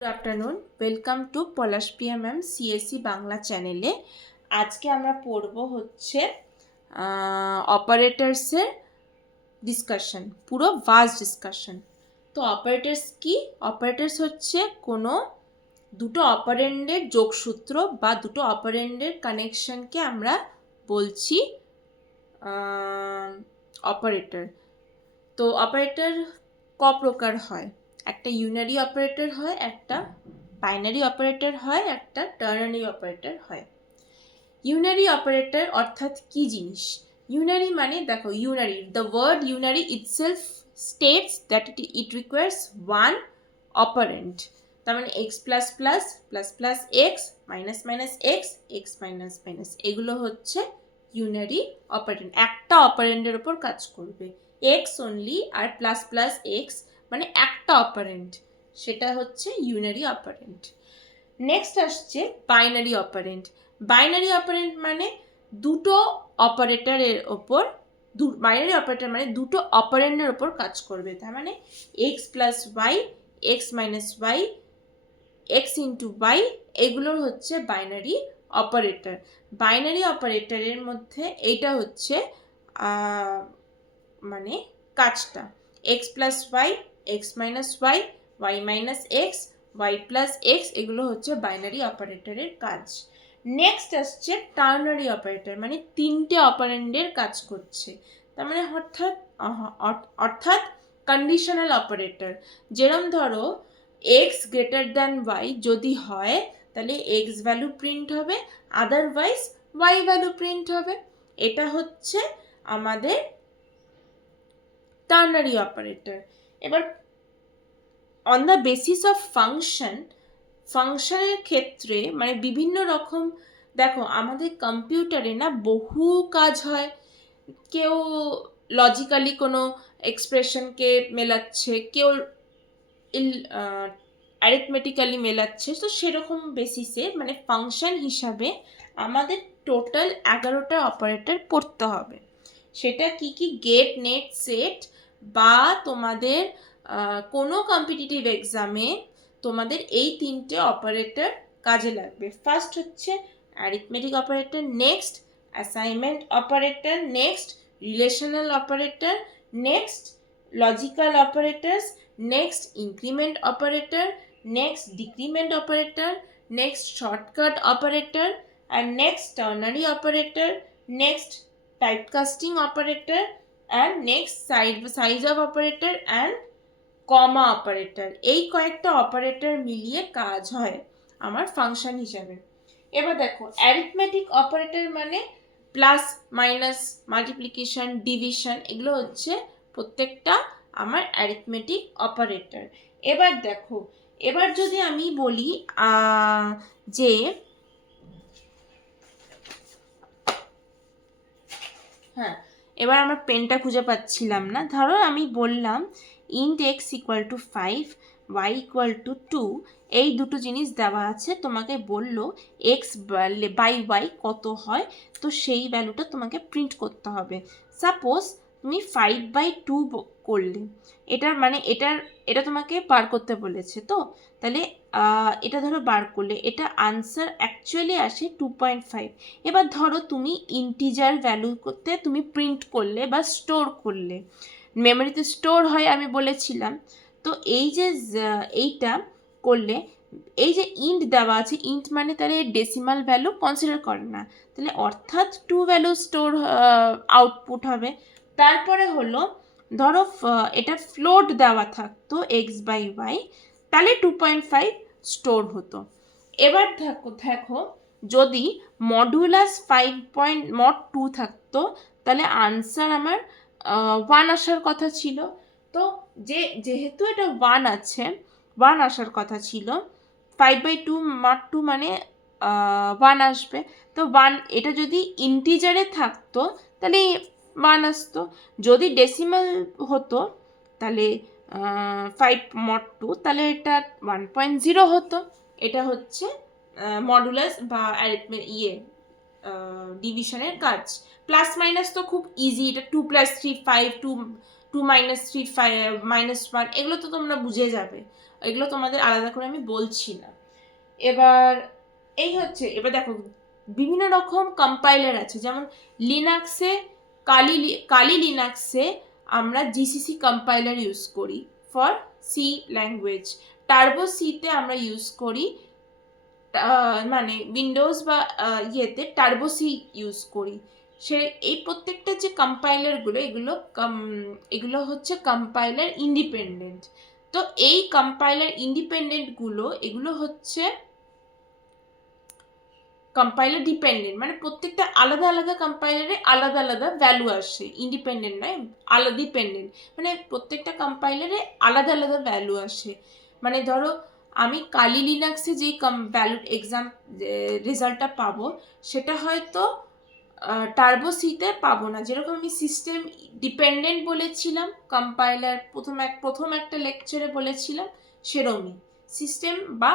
Good afternoon, welcome to Palash Priya ma'am CSC Bangla চ্যানেলে। আজকে আমরা পড়ব হচ্ছে অপারেটার্সের ডিসকাশন, পুরো ভাস্ট ডিসকাশন। তো অপারেটার্স কি? অপারেটার্স হচ্ছে কোনো দুটো অপারেন্ডের যোগসূত্র বা দুটো অপারেন্ডের কানেকশনকে আমরা বলছি অপারেটর। তো অপারেটর ক প্রকার হয়? একটা ইউনারি অপারেটর হয়, একটা বাইনারি অপারেটর হয়, একটা টার্নারি অপারেটর হয়। ইউনারি অপারেটর অর্থাৎ কি জিনিস? ইউনারি মানে দেখো, unary, the word unary itself states that it requires one operand. তার মানে X plus plus plus plus X minus minus X X minus minus, এগুলো হচ্ছে ইউনারি অপারেন্ট। একটা অপারেন্টের ওপর কাজ করবে, এক্স অনলি, আর প্লাস প্লাস এক্স মানে একটা অপারেন্ট, সেটা হচ্ছে ইউনারি অপারেন্ট। নেক্সট আসছে বাইনারি অপারেন্ট। বাইনারি অপারেন্ট মানে দুটো অপারেটরের ওপর, বাইনারি অপারেটর মানে দুটো অপারেন্ডের ওপর কাজ করবে। তার মানে X plus Y, X minus Y, X into Y, এগুলোর হচ্ছে বাইনারি অপারেটর। বাইনারি অপারেটরের মধ্যে এইটা হচ্ছে মানে কাজটা, X plus Y, X minus Y, Y minus X, Y plus X, এগুলো হচ্ছে বাইনারি অপারেটরের কাজ। নেক্সট আসছে টার্নারি অপারেটর, মানে তিনটে অপারেন্ডের কাজ করছে। তার মানে অর্থাৎ কন্ডিশনাল অপারেটর। যেরম ধরো এক্স গ্রেটার দ্যান ওয়াই যদি হয়, তাহলে এক্স ভ্যালু প্রিন্ট হবে, আদারওয়াইজ ওয়াই ভ্যালু প্রিন্ট হবে। এটা হচ্ছে আমাদের টার্নারি অপারেটর। এবার অন দ্য বেসিস অফ ফাংশনের ক্ষেত্রে মানে বিভিন্ন রকম, দেখো আমাদের কম্পিউটারে না বহু কাজ হয়। কেউ লজিক্যালি কোনো এক্সপ্রেশনকে মেলাচ্ছে, কেউ অ্যারিথমেটিক্যালি মেলাচ্ছে। তো সেরকম বেসিসে মানে ফাংশন হিসাবে আমাদের টোটাল 11টা অপারেটর পড়তে হবে। সেটা কি কি? গেট, নেট, সেট, বা তোমাদের কোনো কম্পিটিটিভ এক্সামে তোমাদের এই তিনটে অপারেটর কাজে লাগবে। ফার্স্ট হচ্ছে arithmetic operator, next assignment operator, next relational operator, next logical operators, next increment operator, next decrement operator, next shortcut operator, and next ternary operator, next typecasting operator, and next size of operator and comma operator। এই কয়েকটা operator মিলিয়ে কাজ হয় আমার function হিসাবে। এবার দেখো arithmetic operator মানে প্লাস মাইনাস মাল্টিপ্লিকেশন ডিভিশন, এগুলো হচ্ছে প্রত্যেকটা আমার অ্যারিথমেটিক অপারেটর। এবার দেখো, এবার যদি আমি বলি যে হ্যাঁ, এবার আমার পেনটা খুঁজে পাচ্ছিলাম না। ধরো আমি বললাম int X equal to 5, Y equal to 2, এই দুটো জিনিস দেওয়া আছে। তোমাকে বললো এক্স বাই ওয়াই কত হয়, তো সেই ভ্যালুটা তোমাকে প্রিন্ট করতে হবে। সাপোজ তুমি 5/2 করলে, এটার মানে এটা তোমাকে বার করতে বলেছে। তো তাহলে এটা ধরো বার করলে, এটা আনসার অ্যাকচুয়ালি আসে 2.5। এবার ধরো তুমি ইন্টিজার ভ্যালু করতে তুমি প্রিন্ট করলে বা স্টোর করলে, মেমোরিতে স্টোর হয় আমি বলেছিলাম। তো এই যে এইটা করলে, এই যে ইন্ট দেওয়া আছে, ইন্ট মানে তাহলে ডেসিমাল ভ্যালু কনসিডার করে না, তাহলে অর্থাৎ 2 ভ্যালু স্টোর আউটপুট হবে। তারপরে হলো ধরো এটা ফ্লোট দেওয়া থাকতো এক্স বাই ওয়াই, তাহলে 2.5 স্টোর হতো। এবার দেখো যদি মডুলাস 5.2 থাকতো, তাহলে আনসার আমার 1 আসার কথা ছিল। তো যেহেতু এটা 1 আছে, 1 আসার কথা ছিল, 5/2 mod 2 মানে 1 আসবে। তো 1, এটা যদি ইন্টিজারে থাকতো তাহলে 1 আসতো, যদি ডেসিমাল হতো তাহলে 5 mod 2, তাহলে এটা 1.0 হতো। এটা হচ্ছে মডুলাস বা ডিভিশনের কাজ। প্লাস মাইনাস তো খুব ইজি, এটা 2 + 3 5, 2 - 3 5 - 1, এগুলো তো তোমরা বুঝে যাবে। এগুলো তোমাদের আলাদা করে আমি বলছি না। এবার এই হচ্ছে, এবার দেখো বিভিন্ন রকম কম্পাইলার আছে, যেমন লিনাক্সে কালি লিনাক্সে আমরা জিসিসি কম্পাইলার ইউজ করি ফর সি ল্যাঙ্গুয়েজ, টার্বো সিতে আমরা ইউজ করি মানে উইন্ডোজ বা ইয়েতে টার্বো সি ইউজ করি। এই প্রত্যেকটা যে কম্পাইলারগুলো এগুলো হচ্ছে কম্পাইলার ইন্ডিপেন্ডেন্ট। তো এই কম্পাইলার ইন্ডিপেন্ডেন্টগুলো এগুলো হচ্ছে কম্পাইলার ডিপেন্ডেন্ট, মানে প্রত্যেকটা আলাদা আলাদা কম্পাইলারে আলাদা আলাদা ভ্যালু আসে, ইন্ডিপেন্ডেন্ট নয়, আলাদা ডিপেন্ডেন্ট, মানে প্রত্যেকটা কম্পাইলারে আলাদা আলাদা ভ্যালু আসে। মানে ধরো আমি কালি লিনাক্সে যেই ভ্যালু এক্সাম রেজাল্টটা পাবো সেটা হয়তো টার্বো সিতে পাবো না। যেরকম আমি সিস্টেম ডিপেন্ডেন্ট বলেছিলাম কম্পাইলার প্রথম একটা লেকচারে বলেছিলাম, সেরকমই সিস্টেম বা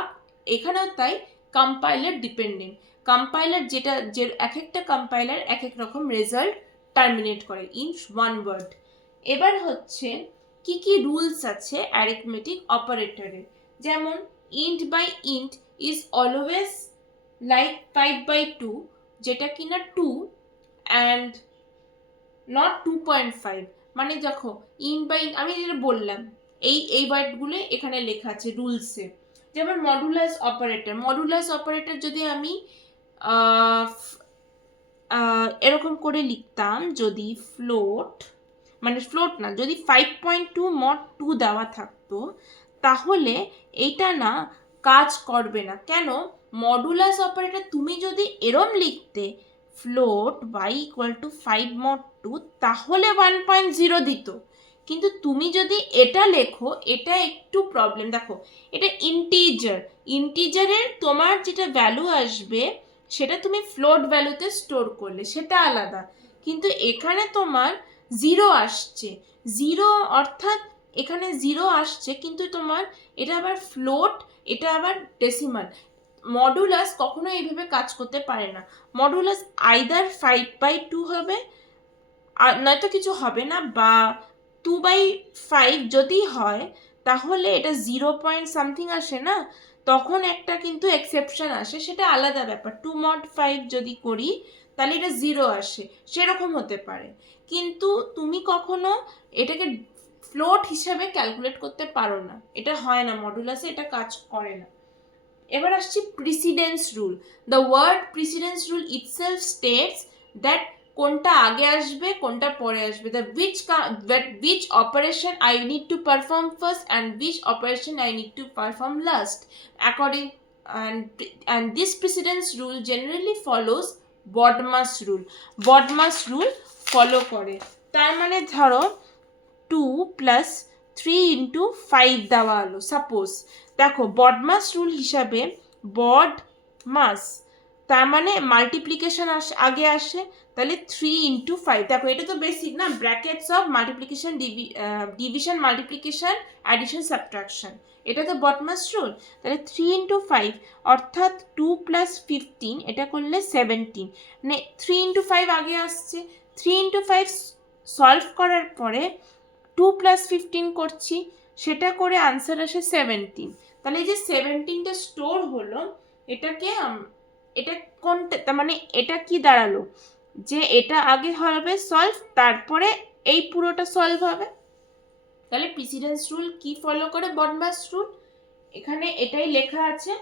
এখানেও তাই কম্পাইলার ডিপেন্ডেন্ট। কম্পাইলার যে এক একটা কম্পাইলার এক এক রকম রেজাল্ট টার্মিনেট করে ইন ওয়ান ওয়ার্ড। এবার হচ্ছে কি কি রুলস আছে অ্যারিথমেটিক অপারেটরের, যেমন int by int is always like 5/2, যেটা কিনা 2 অ্যান্ড নট 2.5। মানে দেখো ইন্ট বাই ইন্ট আমি যেটা বললাম এই ওয়ার্ডগুলো এখানে লেখা আছে রুলসে। যেমন মডুলাস অপারেটর যদি আমি এরকম করে লিখতাম, যদি ফ্লোট না, যদি 5.2 mod 2 দেওয়া থাকতো তাহলে এইটা না কাজ করবে না। কেন? মডুলাস অপারেটর তুমি যদি এরম লিখতে ফ্লোট y = 5 mod 2 তাহলে 1.0 দিত, কিন্তু তুমি যদি এটা লেখো এটা একটু প্রবলেম। দেখো এটা ইন্টিজারের তোমার যেটা ভ্যালু আসবে সেটা তুমি ফ্লোট ভ্যালুতে স্টোর করলে সেটা আলাদা, কিন্তু এখানে তোমার 0 আসছে, 0 অর্থাৎ এখানে 0 আসছে, কিন্তু তোমার এটা আবার ফ্লোট, এটা আবার ডেসিমাল। মডুলাস কখনো এইভাবে কাজ করতে পারে না। মডুলাস আইদার 5/2 হবে আর নয়তো কিছু হবে না, বা 2/5 যদি হয় তাহলে এটা 0 আসে না, তখন একটা কিন্তু এক্সেপশন আসে, সেটা আলাদা ব্যাপার। 2 mod 5 যদি করি তাহলে এটা 0 আসে, সেরকম হতে পারে, কিন্তু তুমি কখনো এটাকে ফ্লোট হিসাবে ক্যালকুলেট করতে পারো না, এটা হয় না, মডুলাসে এটা কাজ করে না। এবার আসছি precedence rule. The word precedence rule itself states that কোনটা আগে আসবে কোনটা পরে আসবে, the which operation I need to perform first and which operation I need to perform last according and this precedence rule generally follows BODMAS rule follow করে। তার মানে ধরো 2 + 3 × 5 দেওয়া হলো সাপোজ। দেখো BODMAS রুল হিসাবে BODMAS তার মানে মাল্টিপ্লিকেশন আগে আসে, তাহলে 3 × 5। দেখো এটা তো বেসিক না, brackets of multiplication division multiplication addition subtraction, এটা তো BODMAS রুল। তাহলে 3 × 5 অর্থাৎ 2 + 15, এটা করলে 17, মানে 3 × 5 আগে আসছে। 3 × 5 সলভ করার পরে 2 + 15 করছি, সেটা করে আনসার আসে 17। তাহলে এই যে 17টা স্টোর হলো, এটা কোনটা, তার মানে এটা কি দাঁড়ালো, যে এটা আগে হবে সলভ, তারপরে এই পুরোটা সলভ হবে। তাহলে প্রিসিডেন্স রুল কি ফলো করে? BODMAS রুল, এখানে এটাই লেখা আছে।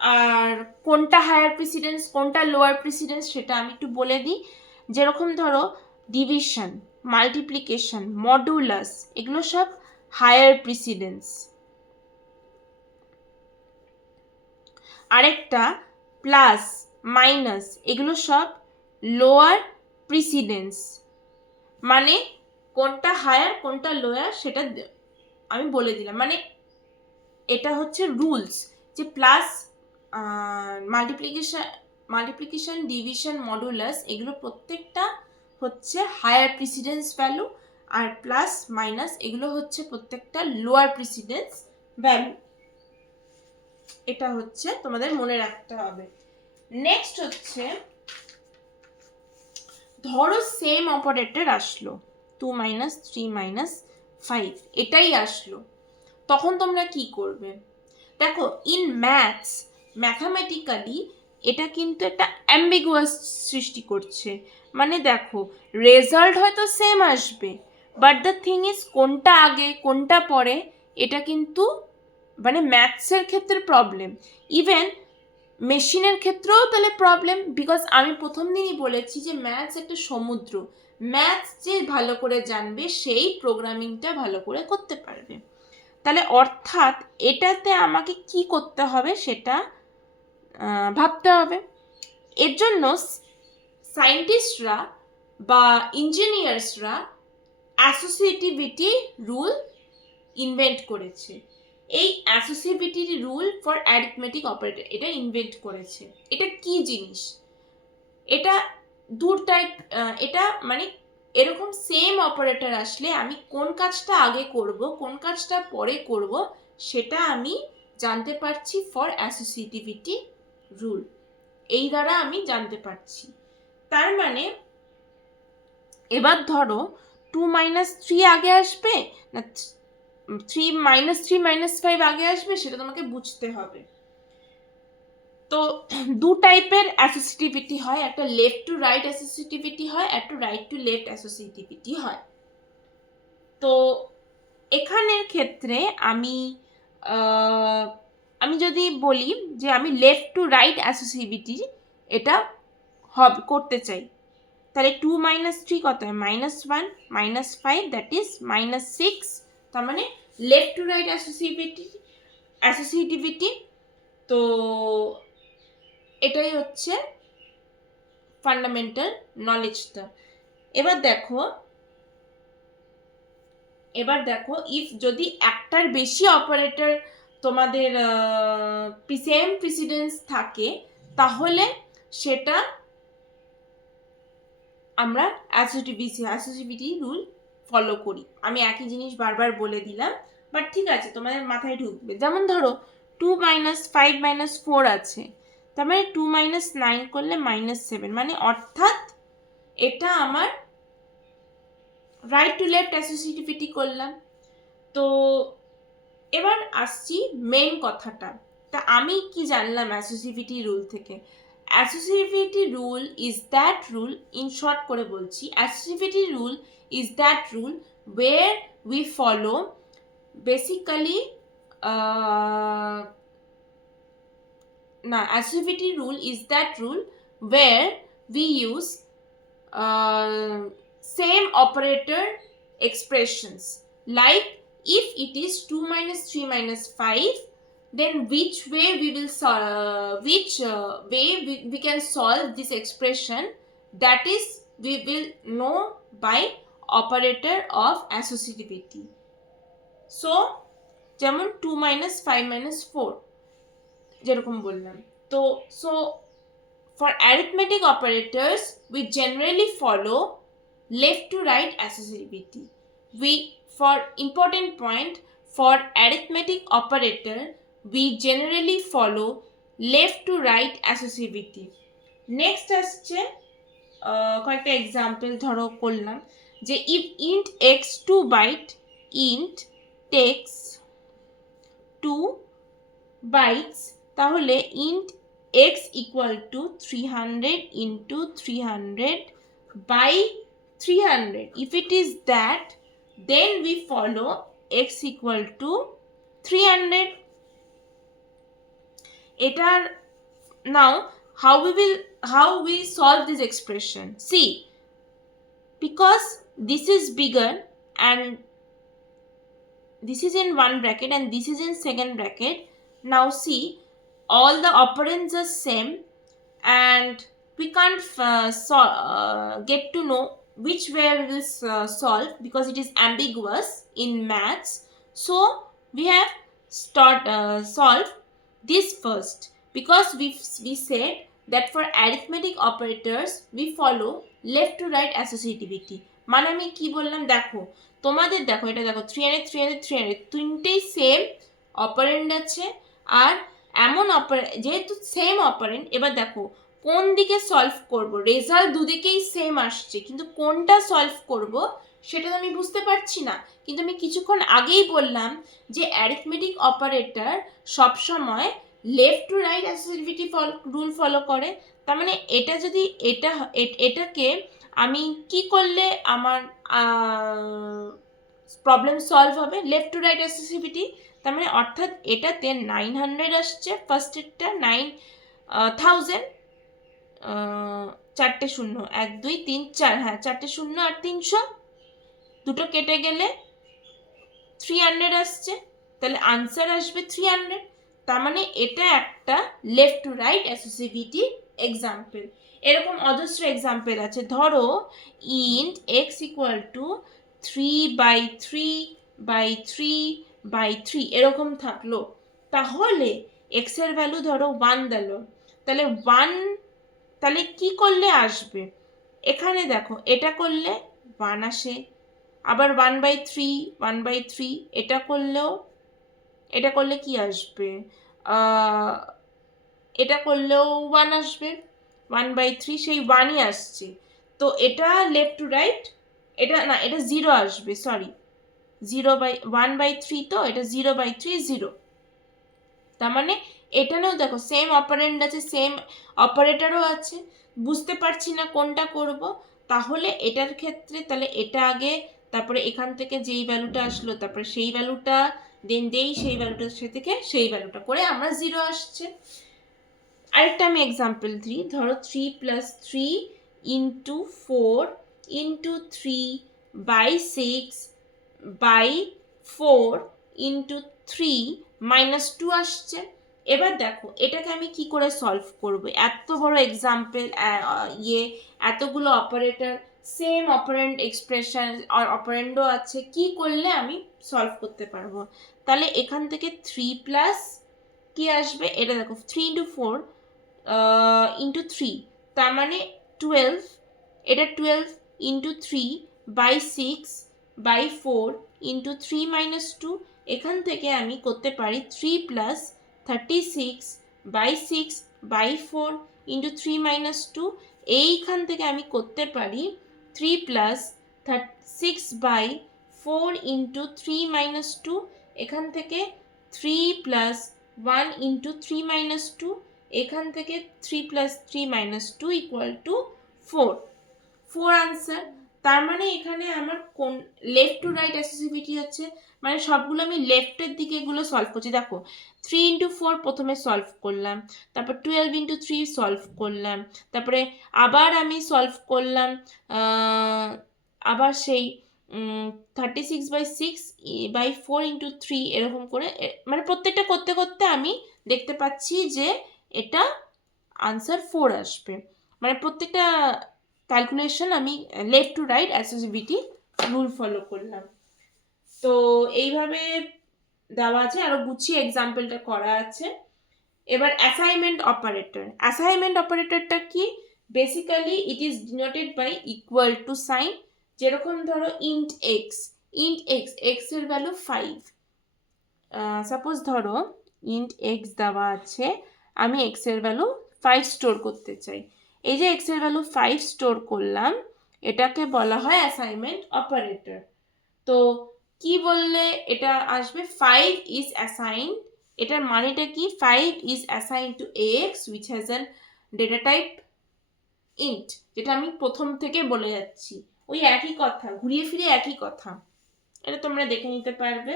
আর কোনটা হায়ার প্রিসিডেন্স কোনটা লোয়ার প্রিসিডেন্স সেটা আমি একটু বলে দিই। যেরকম ধরো ডিভিশন, মাল্টিপ্লিকেশন, মডুলাস, এগুলো সব হায়ার প্রিসিডেন্স। আরেকটা প্লাস, মাইনাস, এগুলো সব লোয়ার প্রিসিডেন্স। মানে কোনটা হায়ার কোনটা লোয়ার সেটা আমি বলে দিলাম, মানে এটা হচ্ছে রুলস, যে প্লাস মাল্টিপ্লিকেশন ডিভিশন মডুলাস এগুলো প্রত্যেকটা হচ্ছে হায়ার প্রিসিডেন্স ভ্যালু, আর প্লাস মাইনাস এগুলো হচ্ছে প্রত্যেকটা লোয়ার প্রিসিডেন্স ভ্যালু। এটা হচ্ছে তোমাদের মনে রাখতে হবে। নেক্সট হচ্ছে ধরো সেম অপারেটর আসলো 2 - 3 - 5, এটাই আসলো, তখন তোমরা কি করবে? দেখো, ইন ম্যাথামেটিক্যালি এটা কিন্তু একটা অ্যাম্বিগুয়াস সৃষ্টি করছে। মানে দেখো, রেজাল্ট হয়তো সেম আসবে, বাট দ্য থিং ইজ কোনটা আগে কোনটা পরে এটা কিন্তু মানে ম্যাথসের ক্ষেত্রে প্রবলেম। ইভেন মেশিনের ক্ষেত্রেও তাহলে প্রবলেম, বিকজ আমি প্রথম দিনই বলেছি যে ম্যাথস একটা সমুদ্র। ম্যাথস যে ভালো করে জানবে সেই প্রোগ্রামিংটা ভালো করে করতে পারবে। তাহলে অর্থাৎ এটাতে আমাকে কি করতে হবে সেটা ভাবতে হবে। এর জন্য সায়েন্টিস্টরা বা ইঞ্জিনিয়ার্সরা অ্যাসোসিয়েটিভিটি রুল ইনভেন্ট করেছে। এই associativity rule for arithmetic operator এটা ইনভেন্ট করেছে। এটা কি জিনিস? এটা এটা মানে এরকম সেম অপারেটর আসলে আমি কোন কাজটা আগে করব কোন কাজটা পরে করব সেটা আমি জানতে পারছি ফর অ্যাসোসিয়েটিভিটি রুল। এই দ্বারা আমি জানতে পারছি। তার মানে এবার ধরো 2 - 3 আগে আসবে না 3 - 5 আগে আসবে, সেটা তোমাকে বুঝতে হবে। তো দু টাইপের অ্যাসোসিয়েটিভিটি হয়, একটা লেফট টু রাইট অ্যাসোসিয়েটিভিটি হয়, একটা রাইট টু লেফট অ্যাসোসিয়েটিভিটি হয়। তো এখানের ক্ষেত্রে আমি যদি বলি যে আমি লেফট টু রাইট অ্যাসোসিয়েটিভিটি এটা করতে চাই, তাহলে 2 - 3 কত হয়? -1 -5 দ্যাট ইজ -6। তার মানে লেফট টু রাইট অ্যাসোসিয়েটিভিটি। তো এটাই হচ্ছে ফান্ডামেন্টাল নলেজটা। এবার দেখো ইফ যদি একটার বেশি অপারেটর তোমাদের সেম প্রিসিডেন্স থাকে তাহলে সেটা আমরা অ্যাসোসিয়েটিভিটি রুল ফলো করি। আমি একই জিনিস বারবার বলে দিলাম, বাট ঠিক আছে, তোমাদের মাথায় ঢুকবে। যেমন ধরো 2 - 5 - 4 আছে, তার মানে 2 - 9 করলে -7, মানে অর্থাৎ এটা আমার রাইট টু লেফট অ্যাসোসিয়েটিভিটি করলাম। তো এবার আসছি মেন কথাটা। তা আমি কি জানলাম অ্যাসোসিয়েটিভিটি রুল থেকে? Associativity rule is that rule, in short করে বলছি, associativity rule is that rule where we follow basically associativity rule is that rule where we use same operator expressions, like if it is 2 - 3 - 5, then which way we will we can solve this expression, that is we will know by operator of associativity. So যেমন 2 - 5 - 4 যেরকম বললাম। তো so for arithmetic operators we generally follow left to right associativity. For important point, for arithmetic operator we generally follow left to right associativity. Next আসছে কয়েকটা example ধরো করলাম যে if int x 2 byte int takes 2 bytes, তাহলে int x equal to 300 into 300 by 300. If it is that, then we follow x equal to 300. এটার now how we solve this expression? See, because this is bigger and this is in one bracket and this is in second bracket, now see, all the operands are same and we can't get to know which way we will solve because it is ambiguous in maths. So we have solve this first, because we said that for arithmetic operators we follow left to right associativity. মানে আমি কি বললাম দেখো, তোমাদের দেখো এটা দেখো 300 300 300 তিনটেই সেম অপারেন্ড আছে, আর এমন যেহেতু সেম অপারেন্ড, এবার দেখো কোন দিকে সলভ করব, রেজাল্ট দুদিকেই সেম আসছে কিন্তু কোনটা সলভ করব সেটা তো আমি বুঝতে পারছি না। কিন্তু আমি কিছুক্ষণ আগেই বললাম যে অ্যারিথমেটিক অপারেটর সবসময় left to right associativity rule follow করে। তার মানে এটা যদি এটাকে আমি কি করলে আমার প্রবলেম সলভ হবে, লেফট টু রাইট অ্যাসোসিয়েটিভিটি। তার মানে অর্থাৎ এটাতে 900 আসছে, ফার্স্টেরটা 9000, চারটে শূন্য, 1 2 3 4, হ্যাঁ চারটে শূন্য আর 300, দুটো কেটে গেলে 300 আসছে, তাহলে আনসার আসবে 300। তার মানে এটা একটা left to right associativity example. এরকম অজস্র এক্সাম্পল আছে। ধরো ইন্ট এক্স ইকুয়াল টু 3/3/3/3 এরকম থাকলো, তাহলে এক্স এর ভ্যালু ধরো 1 দিল, তাহলে 1, তাহলে কি করলে আসবে? এখানে দেখো এটা করলে 1 আসে, আবার 1/3 1/3 এটা করলে কি আসবে? এটা করলেও 1 আসবে, 1/3 সেই 1ই আসছে। তো এটা লেফট টু রাইট, এটা না, এটা 0 আসবে, সরি 1/3, তো এটা 0/3 0। তার মানে এটানেও দেখো সেম অপারেন্ড আছে, সেম অপারেটরও আছে, বুঝতে পারছি না কোনটা করব। তাহলে এটার ক্ষেত্রে তাহলে এটা আগে, তারপরে এখান থেকে যেই ভ্যালুটা আসলো তারপরে সেই ভ্যালুটা দেন দেই, সেই ভ্যালুটার থেকে সেই ভ্যালুটা করে আমরা 0 আসছে। আরেকটা আমি এক্সাম্পল দিই, ধরো 3 + 3 × 4 × 3/6/4 × 3 - 2 আসছে। এবার দেখো এটাকে আমি কি করে সলভ করব? এত বড় এক্সাম্পল, এতগুলো অপারেটর, সেম অপারেন্ড এক্সপ্রেশন আর অপারেন্ডও আছে, কি করলে আমি সলভ করতে পারবো? তাহলে এখান থেকে 3 প্লাস কি আসবে, এটা দেখো 3 × 4 × 3, তার মানে 12, এটা 12 × 3/6/4 × 3 - 2। এখান থেকে আমি করতে পারি 3 + 36/6/4 × 3 - 2। এইখান থেকে আমি করতে পারি 3 + 6/4 × 3 - 2। এখান থেকে 3 + 1 × 3 - 2। এখান থেকে 3 + 3 - 2 = 4 আনসার। তার মানে এখানে আমার কোন লেফট টু রাইট অ্যাসোসিয়েটিভিটি হচ্ছে, মানে সবগুলো আমি লেফটের দিকে এগুলো সলভ করছি। দেখো 3 × 4 প্রথমে সলভ করলাম, তারপর 12 × 3 সলভ করলাম, তারপরে আবার আমি সলভ করলাম আবার সেই 36/6/4 × 3 এরকম করে, মানে প্রত্যেকটা করতে করতে আমি দেখতে পাচ্ছি যে এটা আনসার 4 আসবে। মানে প্রত্যেকটা ক্যালকুলেশন আমি left to right associativity rule follow করলাম। তো এইভাবে দেওয়া আছে, আরো গুছিয়ে এক্সাম্পলটা করা আছে। এবার অ্যাসাইনমেন্ট অপারেটরটা কি? Basically it is denoted by equal to sign. যেরকম ধরো ইন্ট এক্স এর ভ্যালু 5, সাপোজ ধরো ইন্ট এক্স দেওয়া আছে, আমি এক্স এর ভ্যালু 5 স্টোর করতে চাই। এই যে এক্স এর ভ্যালু 5 স্টোর করলাম, এটাকে বলা হয় অ্যাসাইনমেন্ট অপারেটর। তো কি বললে এটা আসবে? 5 is assigned, এটার মানেটা কি? 5 is assigned to x which has an data type int, যেটা আমি প্রথম থেকে বলে যাচ্ছি, ওই একই কথা, ঘুরিয়ে ফিরে একই কথা, এটা তোমরা দেখে নিতে পারবে।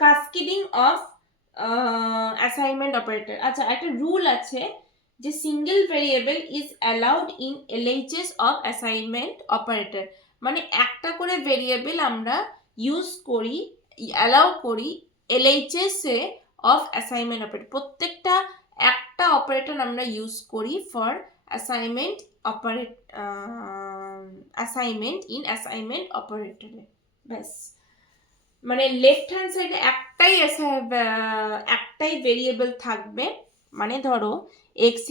Cascading of assignment operator. আচ্ছা, একটা রুল আছে যে single variable is allowed in LHS of assignment operator. মানে একটা করে ভেরিয়েবল আমরা ইউজ করি, অ্যালাউ করি এলএইচএস এ অফ অ্যাসাইনমেন্ট অপারেটর। প্রত্যেকটা একটা অপারেটর আমরা ইউজ করি for assignment assignment in assignment অপারেটরে। ব্যাস, মানে লেফট হ্যান্ড সাইডে একটাই ভেরিয়েবল থাকবে। মানে ধরো x =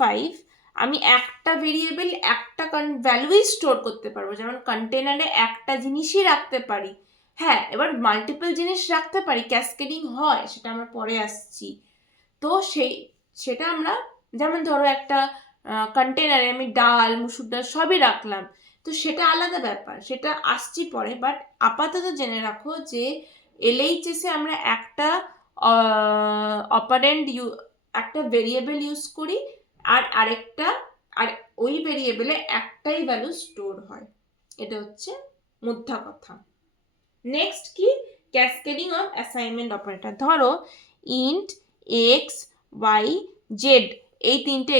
5, আমি একটা ভেরিয়েবল একটা ভ্যালুই স্টোর করতে পারবো, যেমন কন্টেনারে একটা জিনিসই রাখতে পারি। হ্যাঁ, এবার মাল্টিপল জিনিস রাখতে পারি, ক্যাসকেডিং হয়, সেটা আমরা পরে আসছি। তো সেটা আমরা, যেমন ধরো একটা কন্টেনারে আমি ডাল, মুসুর ডাল সবই রাখলাম, তো সেটা আলাদা ব্যাপার, সেটা আসছি পরে। বাট আপাতত জেনে রাখো যে এলএইচএসে আমরা একটা অপারেন্ড একটা ভেরিয়েবল ইউজ করি, আর আরেকটা, আর ওই ভেরিয়েবলে একটাই ভ্যালু স্টোর হয়। এটা হচ্ছে মোদ্দা কথা। নেক্সট কি, ক্যাসকেডিং অফ অ্যাসাইনমেন্ট অপারেটর। ধরো ইন্ট এক্স ওয়াই জেড, এই তিনটে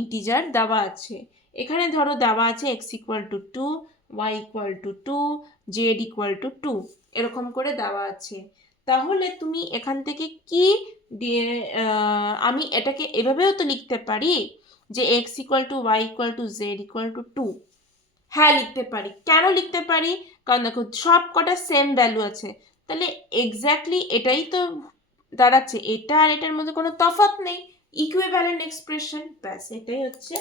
ইন্টিজার দেওয়া আছে। এখানে ধরো দেওয়া আছে X equal to 2, Y equal to 2, Z equal to 2, এরকম করে দেওয়া আছে। তাহলে তুমি এখান থেকে কি আমি এটাকে এভাবেও তো লিখতে পারি যে X equal to Y equal to Z equal to 2। হ্যাঁ লিখতে পারি। কেন লিখতে পারি? কারণ দেখো সব কটা সেম ভ্যালু আছে, তাহলে এক্স্যাক্টলি এটাই তো দাঁড়াচ্ছে, এটা আর এটার মধ্যে কোনো তফাৎ নেই, ইকুইভ্যালেন্ট এক্সপ্রেশন, ব্যাস এটাই হচ্ছে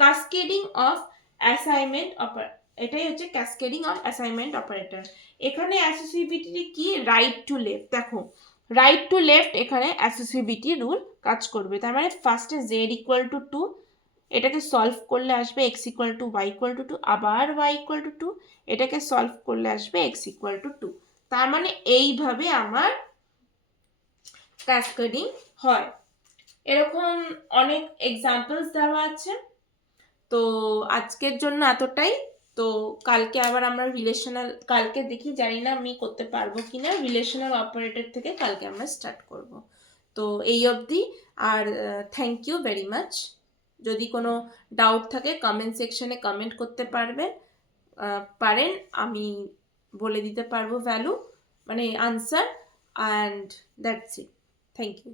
ক্যাসকেডিং অফ অ্যাসাইনমেন্ট এটাই হচ্ছে ক্যাসকেডিং অফ অ্যাসাইনমেন্ট অপারেটর। এখানে অ্যাসোসিয়েটিভিটি কি, রাইট টু লেফট। দেখো রাইট টু লেফট এখানে অ্যাসোসিয়েটিভিটি রুল কাজ করবে। তার মানে ফার্স্টে জেড ইকুয়াল টু 2, এটাকে সলভ করলে আসবে X equal to Y equal to 2, আবার ওয়াই ইকুয়াল টু 2, এটাকে সলভ করলে আসবে এক্স ইকুয়াল টু 2। তার মানে এইভাবে আমার ক্যাসকেডিং হয়। এরকম অনেক এক্সাম্পলস দেওয়া আছে। তো আজকের জন্য এতটাই। তো কালকে আবার আমরা রিলেশনাল, কালকে দেখি জানি না আমি করতে পারবো কিনা, রিলেশনাল অপারেটর থেকে কালকে আমরা স্টার্ট করব। তো এই অবধি, আর থ্যাংক ইউ ভেরি মাচ। যদি কোনো ডাউট থাকে কমেন্ট সেকশনে কমেন্ট করতে পারেন, আমি বলে দিতে পারবো ভ্যালু, মানে answer, and that's it. Thank you.